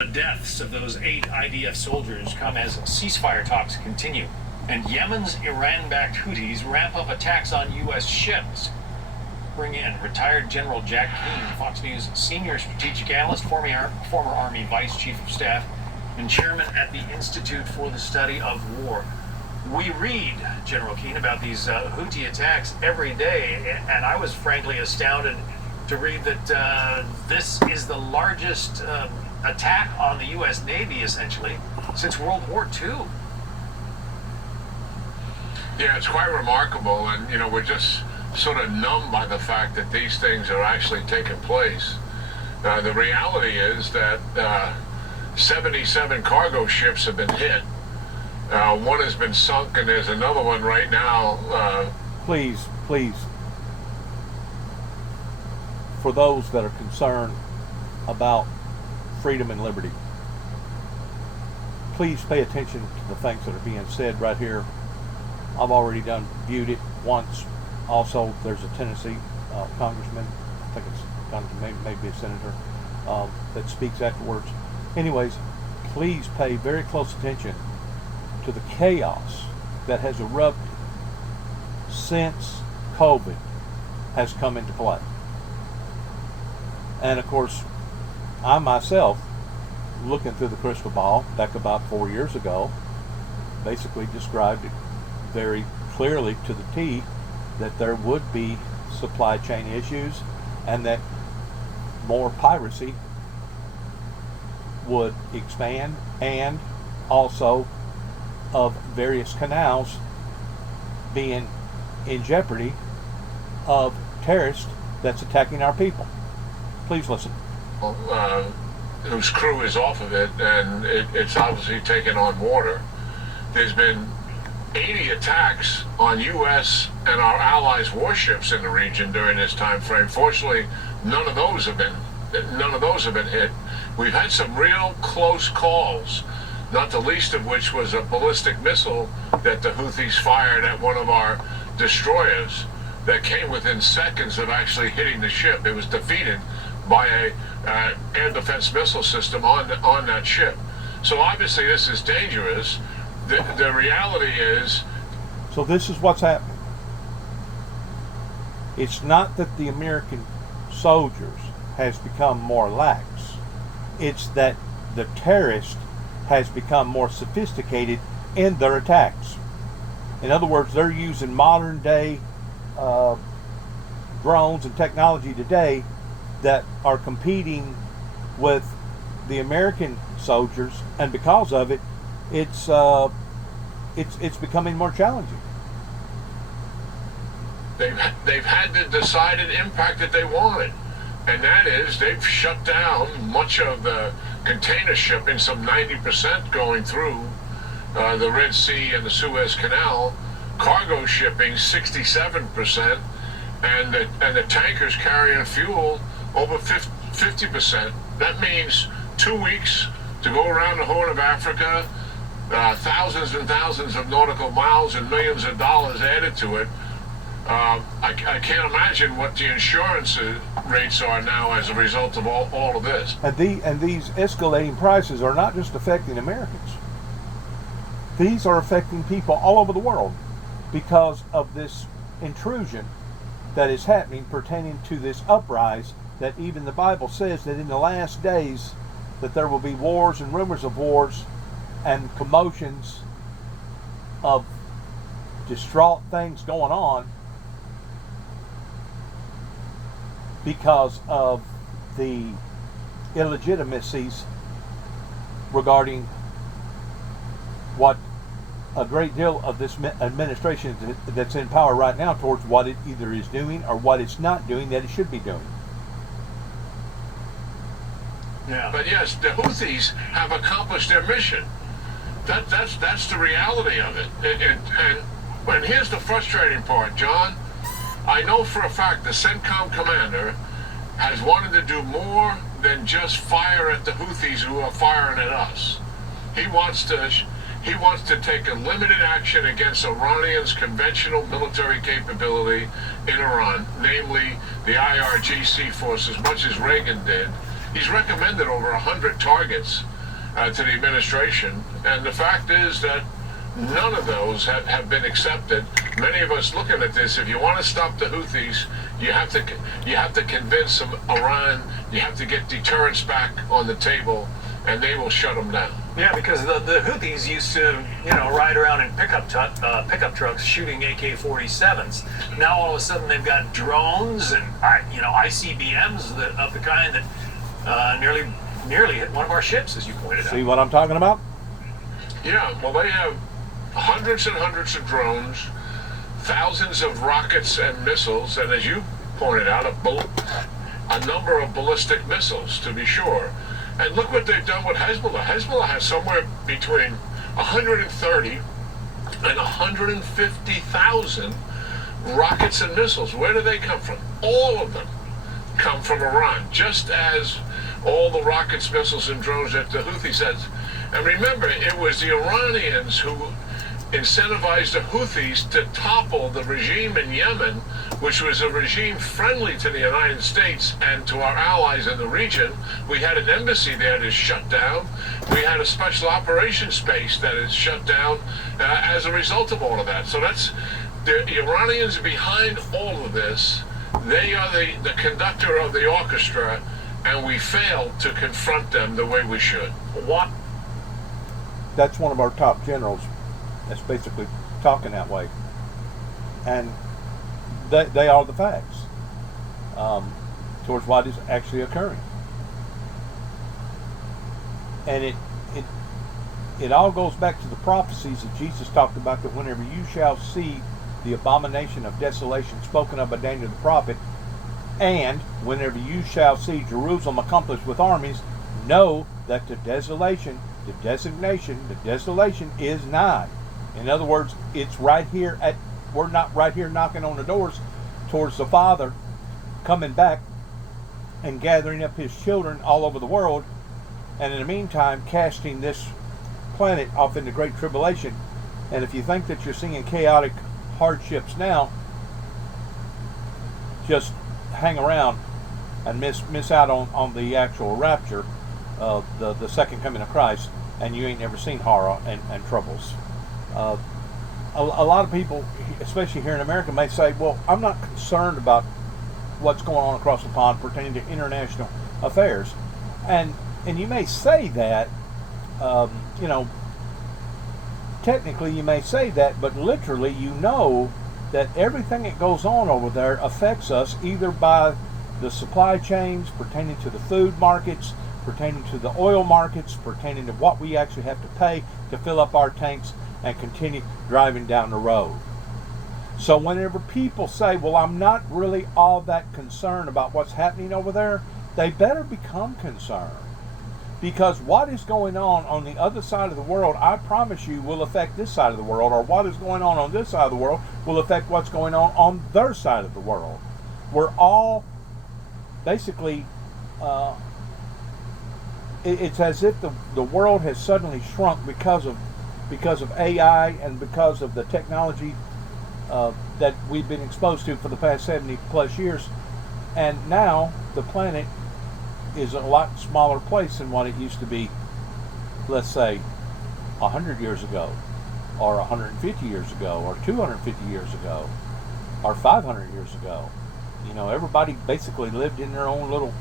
The deaths of those 8 IDF soldiers come as ceasefire talks continue, and Yemen's Iran-backed Houthis ramp up attacks on U.S. ships. Bring in retired General Jack Keane, Fox News senior strategic analyst, former Army Vice Chief of Staff, and chairman at the Institute for the Study of War. We read, General Keane, about these Houthi attacks every day, and I was frankly astounded to read that this is the largest attack on the U.S. Navy, essentially, since World War II. Yeah, it's quite remarkable, and, you know, we're just sort of numb by the fact that these things are actually taking place. The reality is that 77 cargo ships have been hit. One has been sunk, and there's another one right now. Please, for those that are concerned about freedom and liberty, please pay attention to the things that are being said right here. I've already viewed it once. Also, there's a Tennessee congressman, I think it's congressman, maybe a senator, that speaks afterwards. Anyways, please pay very close attention to the chaos that has erupted since COVID has come into play. And of course, I myself, looking through the crystal ball back about 4 years ago, basically described it very clearly to the T that there would be supply chain issues and that more piracy would expand, and also of various canals being in jeopardy of terrorists that's attacking our people. Please listen. Whose crew is off of it, and it's obviously taken on water. There's been 80 attacks on U.S. and our allies' warships in the region during this time frame. Fortunately, none of those have been hit. We've had some real close calls, not the least of which was a ballistic missile that the Houthis fired at one of our destroyers that came within seconds of actually hitting the ship. It was defeated by a air defense missile system on that ship. So obviously this is dangerous. The reality is... So this is what's happening. It's not that the American soldiers has become more lax. It's that the terrorist has become more sophisticated in their attacks. In other words, they're using modern day drones and technology today that are competing with the American soldiers, and because of it, it's becoming more challenging. They've had the decided impact that they wanted, and that is they've shut down much of the container shipping, some 90% going through the Red Sea and the Suez Canal, cargo shipping 67%, and the tankers carrying fuel over 50%. That means 2 weeks to go around the Horn of Africa, thousands and thousands of nautical miles and millions of dollars added to it. I can't imagine what the insurance rates are now as a result of all of this. And these escalating prices are not just affecting Americans. These are affecting people all over the world because of this intrusion that is happening pertaining to this uprise that even the Bible says that in the last days that there will be wars and rumors of wars and commotions of distraught things going on because of the illegitimacies regarding what a great deal of this administration that's in power right now towards what it either is doing or what it's not doing that it should be doing. Yeah. But yes, the Houthis have accomplished their mission. That's the reality of it. And here's the frustrating part, John. I know for a fact the CENTCOM commander has wanted to do more than just fire at the Houthis who are firing at us. He wants to take a limited action against Iranians' conventional military capability in Iran, namely the IRGC forces, much as Reagan did. He's recommended over 100 targets to the administration, and the fact is that none of those have been accepted. Many of us looking at this, if you want to stop the Houthis, you have to convince them, Iran, you have to get deterrence back on the table, and they will shut them down. Yeah, because the Houthis used to, ride around in pickup trucks shooting AK-47s. Now all of a sudden they've got drones and ICBMs of the kind that nearly hit one of our ships, as you pointed out. See what I'm talking about? Yeah, well, they have hundreds and hundreds of drones, thousands of rockets and missiles, and as you pointed out, a number of ballistic missiles, to be sure. And look what they've done with Hezbollah. Hezbollah has somewhere between 130 and 150,000 rockets and missiles. Where do they come from? All of them come from Iran, just as all the rockets, missiles, and drones that the Houthis had. And remember, it was the Iranians who incentivized the Houthis to topple the regime in Yemen, which was a regime friendly to the United States and to our allies in the region. We had an embassy there that is shut down. We had a special operations base that is shut down as a result of all of that. So that's the Iranians behind all of this. They are the conductor of the orchestra, and we failed to confront them the way we should. What? That's one of our top generals that's basically talking that way. And they are the facts towards what is actually occurring. And it all goes back to the prophecies that Jesus talked about, that whenever you shall see the abomination of desolation spoken of by Daniel the prophet, and whenever you shall see Jerusalem accomplished with armies, know that the desolation is nigh. In other words, it's right here we're not right here knocking on the doors towards the Father coming back and gathering up his children all over the world, and in the meantime casting this planet off into great tribulation. And if you think that you're seeing chaotic hardships now, just hang around and miss out on the actual rapture, the second coming of Christ, and you ain't never seen horror and troubles. A lot of people, especially here in America, may say, well, I'm not concerned about what's going on across the pond pertaining to international affairs. And you may say that, technically you may say that, but literally you know that everything that goes on over there affects us, either by the supply chains pertaining to the food markets, pertaining to the oil markets, pertaining to what we actually have to pay to fill up our tanks and continue driving down the road. So whenever people say, well, I'm not really all that concerned about what's happening over there, they better become concerned. Because what is going on the other side of the world, I promise you, will affect this side of the world, or what is going on this side of the world will affect what's going on their side of the world. We're all basically, it's as if the world has suddenly shrunk because of AI and because of the technology that we've been exposed to for the past 70 plus years. And now the planet is a lot smaller place than what it used to be, let's say 100 years ago, or 150 years ago, or 250 years ago, or 500 years ago. Everybody basically lived in their own little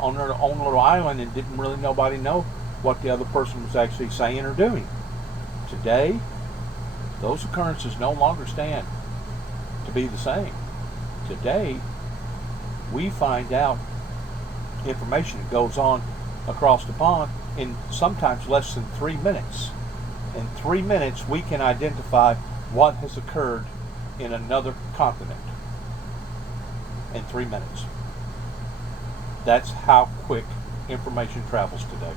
island and didn't really nobody know what the other person was actually saying or doing. Today, those occurrences no longer stand to be the same. Today, we find out information that goes on across the pond in sometimes less than 3 minutes. In 3 minutes, we can identify what has occurred in another continent. In 3 minutes. That's how quick information travels today.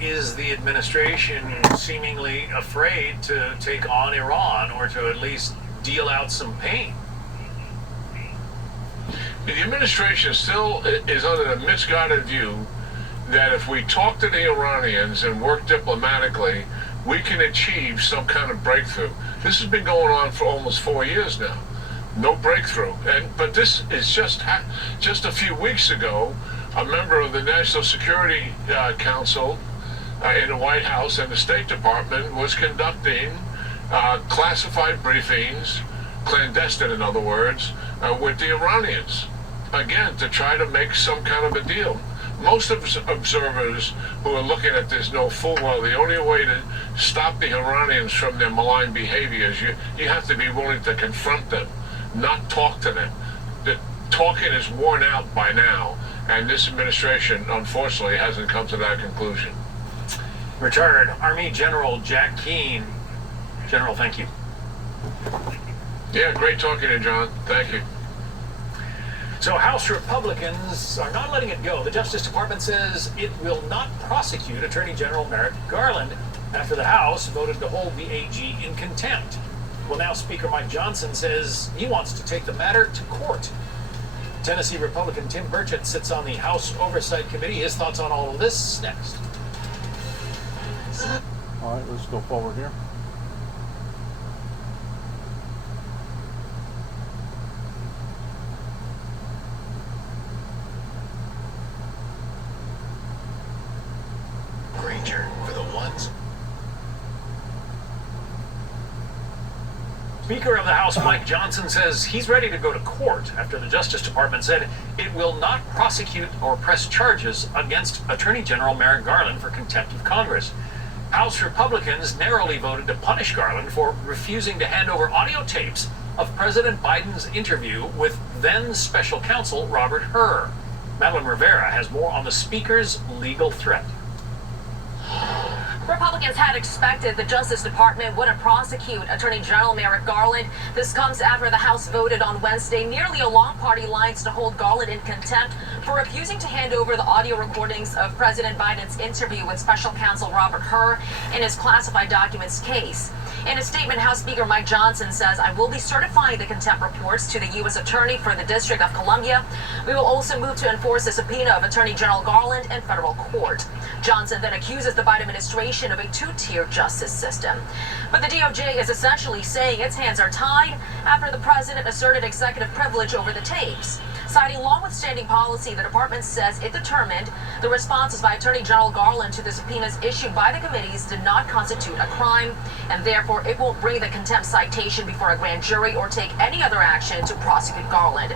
Is the administration seemingly afraid to take on Iran, or to at least deal out some pain? The administration still is under the misguided view that if we talk to the Iranians and work diplomatically, we can achieve some kind of breakthrough. This has been going on for almost 4 years now. No breakthrough. But this is just a few weeks ago a member of the National Security Council in the White House and the State Department was conducting classified briefings, clandestine in other words, with the Iranians, again, to try to make some kind of a deal. Most of observers who are looking at this know full well the only way to stop the Iranians from their malign behavior is you have to be willing to confront them, not talk to them. The talking is worn out by now, and this administration, unfortunately, hasn't come to that conclusion. Retired Army General Jack Keane. General, thank you. Yeah, great talking to you, John. Thank you. So House Republicans are not letting it go. The Justice Department says it will not prosecute Attorney General Merrick Garland after the House voted to hold the AG in contempt. Well, now Speaker Mike Johnson says he wants to take the matter to court. Tennessee Republican Tim Burchett sits on the House Oversight Committee. His thoughts on all of this next. All right, let's go forward here. Granger for the ones. Speaker of the House Mike Johnson says he's ready to go to court after the Justice Department said it will not prosecute or press charges against Attorney General Merrick Garland for contempt of Congress. House Republicans narrowly voted to punish Garland for refusing to hand over audio tapes of President Biden's interview with then Special Counsel Robert Hur. Madeline Rivera has more on the Speaker's legal threat. Republicans had expected the Justice Department wouldn't prosecute Attorney General Merrick Garland. This comes after the House voted on Wednesday nearly along party lines to hold Garland in contempt for refusing to hand over the audio recordings of President Biden's interview with Special Counsel Robert Hur in his classified documents case. In a statement, House Speaker Mike Johnson says, "I will be certifying the contempt reports to the U.S. Attorney for the District of Columbia. We will also move to enforce the subpoena of Attorney General Garland in federal court." Johnson then accuses the Biden administration of a two-tier justice system. But the DOJ is essentially saying its hands are tied after the president asserted executive privilege over the tapes. Citing long-withstanding policy, the department says it determined the responses by Attorney General Garland to the subpoenas issued by the committees did not constitute a crime, and therefore it won't bring the contempt citation before a grand jury or take any other action to prosecute Garland.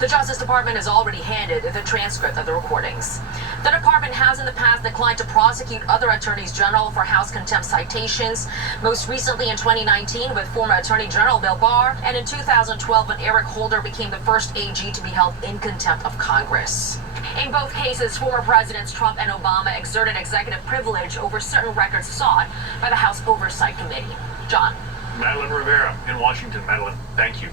The Justice Department has already handed the transcript of the recordings. The department has in the past declined to prosecute other attorneys general for House contempt citations, most recently in 2019 with former Attorney General Bill Barr, and in 2012 when Eric Holder became the first AG to be held in contempt of Congress. In both cases, former Presidents Trump and Obama exerted executive privilege over certain records sought by the House Oversight Committee. John. Madeline Rivera in Washington. Madeline, thank you.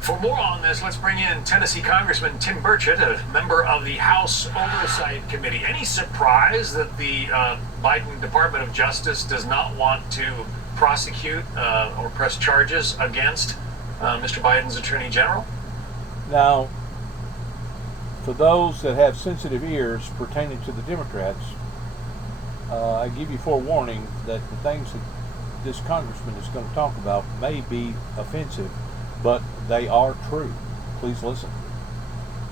For more on this, let's bring in Tennessee Congressman Tim Burchett, a member of the House Oversight Committee. Any surprise that the Biden Department of Justice does not want to prosecute or press charges against Mr. Biden's Attorney General? Now, for those that have sensitive ears pertaining to the Democrats, I give you forewarning that the things that this congressman is going to talk about may be offensive, but they are true. Please listen.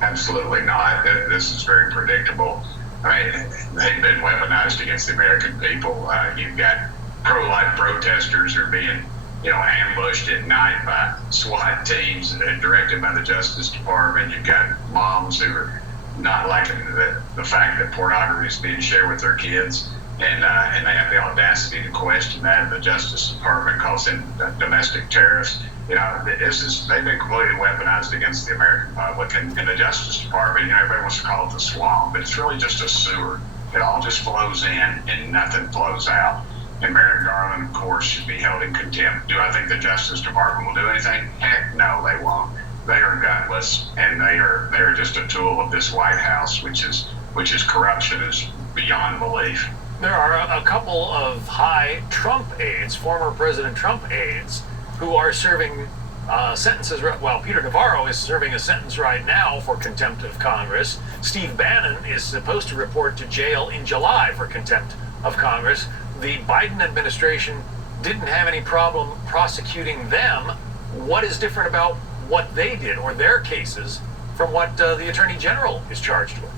Absolutely not. This is very predictable. I mean, they've been weaponized against the American people. You've got pro-life protesters are being, ambushed at night by SWAT teams directed by the Justice Department. You've got moms who are not liking the fact that pornography is being shared with their kids, and they have the audacity to question that. The Justice Department calls them domestic terrorists. They've been completely weaponized against the American public, and the Justice Department, everybody wants to call it the swamp, but it's really just a sewer. It all just flows in and nothing flows out. And Merrick Garland, of course, should be held in contempt. Do I think the Justice Department will do anything? Heck no, they won't. They are gutless, and they are just a tool of this White House, which is corruption is beyond belief. There are a couple of high Trump aides, former President Trump aides, who are serving sentences. Well, Peter Navarro is serving a sentence right now for contempt of Congress. Steve Bannon is supposed to report to jail in July for contempt of Congress. The Biden administration didn't have any problem prosecuting them. What is different about what they did or their cases from what the Attorney General is charged with.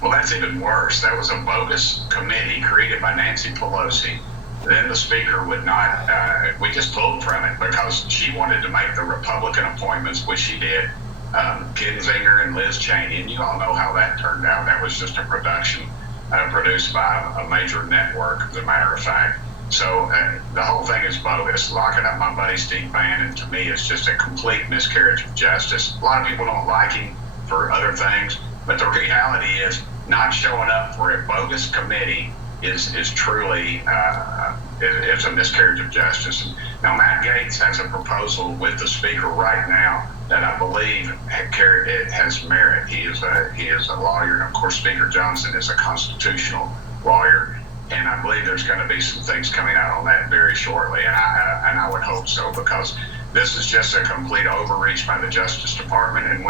Well, that's even worse. That was a bogus committee created by Nancy Pelosi. Then the speaker would not, we just pulled from it because she wanted to make the Republican appointments, which she did, Kinzinger and Liz Cheney. And you all know how that turned out. That was just a production produced by a major network, as a matter of fact. So the whole thing is bogus. Locking up my buddy Steve Bannon, to me, is just a complete miscarriage of justice. A lot of people don't like him for other things, but the reality is not showing up for a bogus committee is truly it's a miscarriage of justice. Now, Matt Gaetz has a proposal with the speaker right now that I believe it has merit. He is a lawyer, and of course, Speaker Johnson is a constitutional lawyer. And I believe there's going to be some things coming out on that very shortly, and I would hope so, because this is just a complete overreach by the Justice Department, and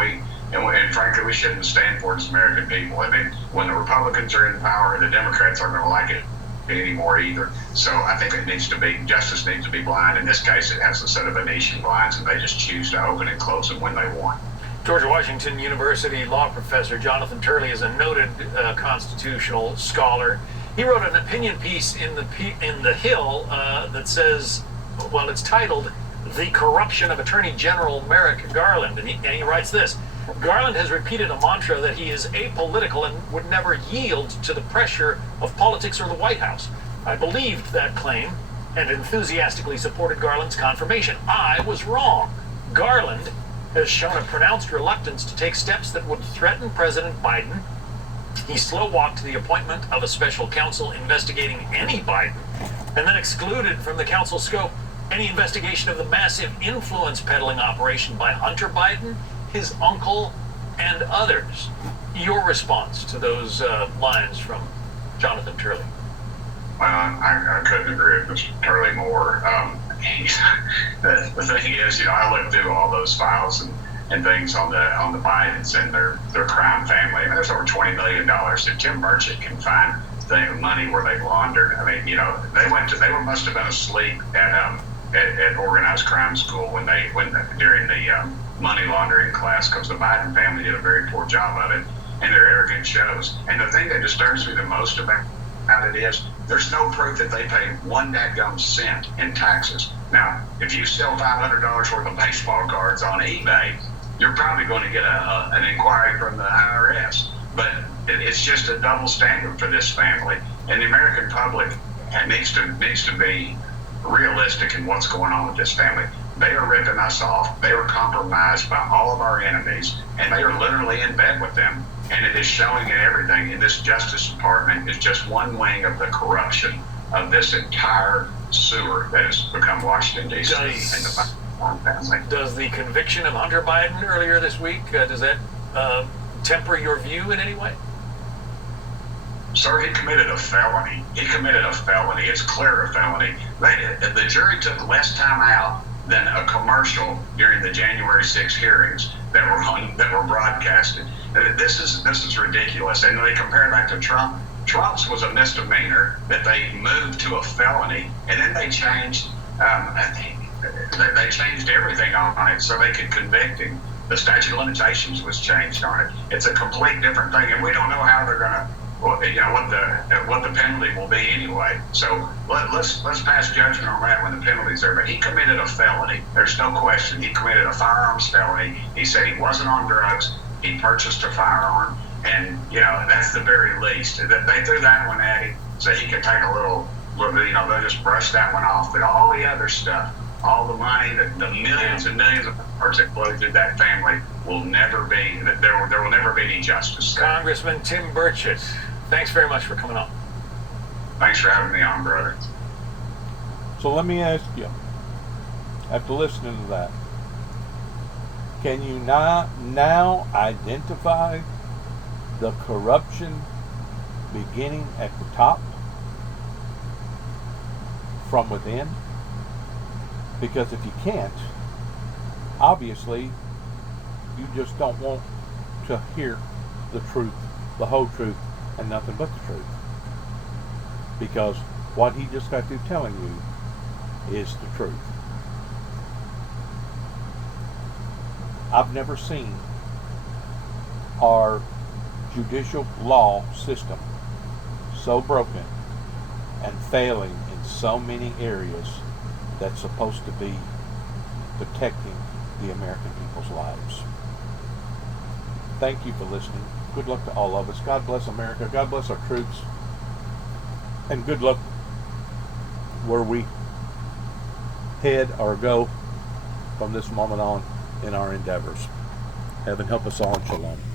frankly, we shouldn't stand for it as American people. I mean, when the Republicans are in power, the Democrats aren't going to like it anymore either. So I think justice needs to be blind. In this case, it has a set of Venetian blinds, and they just choose to open and close them when they want. George Washington University law professor Jonathan Turley is a noted constitutional scholar. He wrote an opinion piece in the Hill that says, well, it's titled "The Corruption of Attorney General Merrick Garland," and he writes this: Garland has repeated a mantra that he is apolitical and would never yield to the pressure of politics or the White House. I believed that claim and enthusiastically supported Garland's confirmation. I was wrong. Garland has shown a pronounced reluctance to take steps that would threaten President Biden. He slow-walked the appointment of a special counsel investigating any Biden, and then excluded from the counsel's scope any investigation of the massive influence peddling operation by Hunter Biden, his uncle, and others. Your response to those lines from Jonathan Turley? Well, I couldn't agree with Mr. Turley more. The thing is, I looked through all those files and things on the Bidens and their crime family. I mean, there's over $20 million that Tim Burchett can find money where they've laundered. I mean, they must have been asleep at organized crime school during the money laundering class, because the Biden family did a very poor job of it, and their arrogance shows. And the thing that disturbs me the most about it is there's no proof that they paid one dadgum cent in taxes. Now, if you sell $500 worth of baseball cards on eBay, you're probably going to get an inquiry from the IRS. But it's just a double standard for this family, and the American public needs to be realistic in what's going on with this family. They are ripping us off. They are compromised by all of our enemies, and they are literally in bed with them. And it is showing in everything. And this Justice Department is just one wing of the corruption of this entire sewer that has become Washington, D.C. and the Biden family. Does the conviction of Hunter Biden earlier this week, does that temper your view in any way? Sir, he committed a felony. It's clear a felony. The jury took less time out than a commercial during the January 6 hearings that were broadcasted. This is ridiculous. And they compare that to Trump. Trump's was a misdemeanor that they moved to a felony, and then they changed everything on it so they could convict him. The statute of limitations was changed on it. It's a complete different thing, and we don't know how they're going to. Well, what the penalty will be anyway. So let's pass judgment on that when the penalty's there. But he committed a felony. There's no question. He committed a firearms felony. He said he wasn't on drugs. He purchased a firearm, and that's the very least. They threw that one at him so he could take a little. They'll just brush that one off. But all the other stuff, all the money, the millions and millions of dollars that flowed through that family will never be. There will never be any justice. Congressman Tim Burchett, thanks very much for coming on. Thanks for having me on, brother. So let me ask you, after listening to that, can you now identify the corruption beginning at the top from within? Because if you can't, obviously you just don't want to hear the truth, the whole truth, and nothing but the truth. Because what he just got through telling you is the truth. I've never seen our judicial law system so broken and failing in so many areas that's supposed to be protecting the American people's lives. Thank you for listening. Good luck to all of us. God bless America. God bless our troops. And good luck where we head or go from this moment on in our endeavors. Heaven help us all, and shalom.